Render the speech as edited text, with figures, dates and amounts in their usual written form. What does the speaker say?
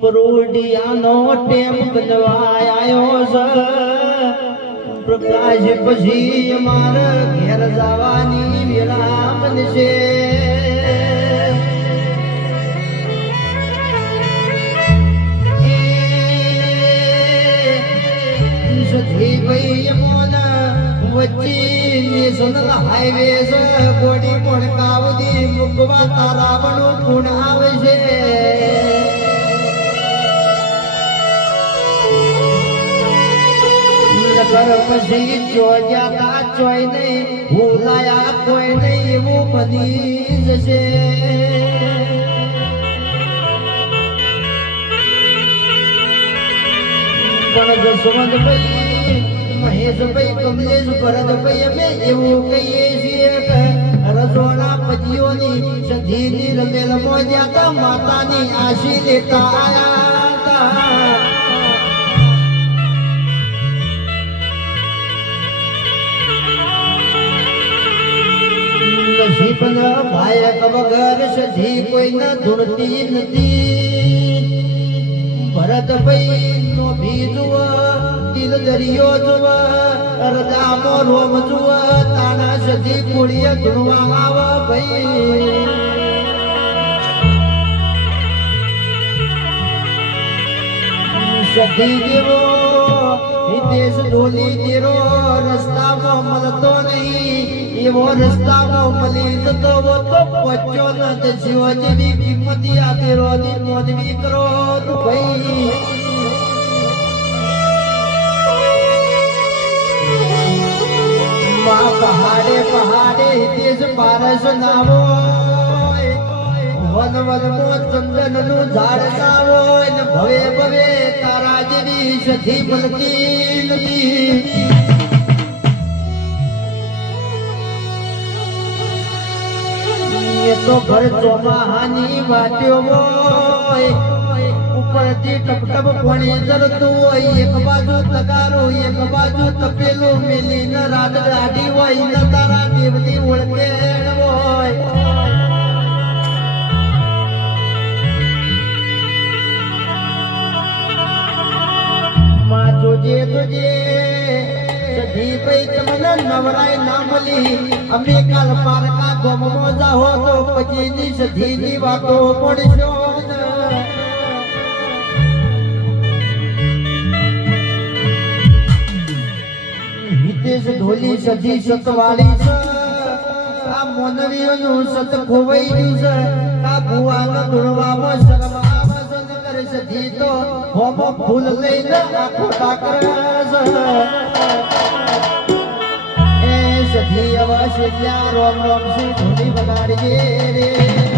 પ્રોડિયાનો ટેમ કનવાયો છે પ્રકાશ પછી મારે ઘેર જવાની વેળા બનશે સધી ભાઈ મોના વચ્ચે નેશનલ હાઈવે છે ગોડી પડકાવતી મુકવા તારાવણું ગુણ આવશે ઘર પછી ચોજ્યા ચોય નહીં ભૂલાયા કોઈ નહીં એવું બની જશે પણ જસવંતભાઈ મહેશભાઈ કમલેશ ભરતભાઈ અમે એવું કહીએ છીએ કે રસોડા પતિઓની સધીની રમેલ મોજ્યા તા માતાની આશી લેતા આયા હતા નસીબન ભાયક વગર સધી કોઈને ધૂણતી નથી ભરતભાઈ નો ભી જુઓ દિલ દરિયો જુઓ હૃદયનો રોમ જુઓ તાણા સધી કુળીએ ધૂણવા આવ ભાઈ સધી જેવો હિતેશ ઢોલી તેરો રસ્તામાં મળતો નહીં એવો રસ્તામાં મળી જતો તો પચ્યો ન જીવ જેવી કિંમતી આપી રોજી નોંધવી કરો તો ભાઈ પહાડે પહાડે હિતેશ પારસ નાવો વન વનમાં ચંદન નું ઝાડ ના હોય ને ભવે ભવે તારા જેવી સધી મળતી નથી એ તો ઘર ચોમાહાની વાટ્યો હોય ઉપરથી ટપટપ પાણી જરતું હોય એક બાજુ તગારો એક બાજુ તપેલું મેલી ન રાત દાઢી હોય ન તારા દેવની ઓળખેણ હોય માં જોજે જોજે સધી ભાઈ તમને નવરાય ના મળી અમે કાલ પારકા ગમમાં જાહો તો પછીની સધીની વાતો પડશો હિતેશ ઢોલી સધી સતવાળી છે આ મોનવીઓનું સત ખોવાઈ ગયું છે આ ભુવાના ધૂણવામાં શરમ આવે છે ન કરે સધી તો હોમો ફૂલ લઈને આખો ટાકર સધી અવશ્ય રોમ રોમ શ્રી ધૂણી વગાડીએ રે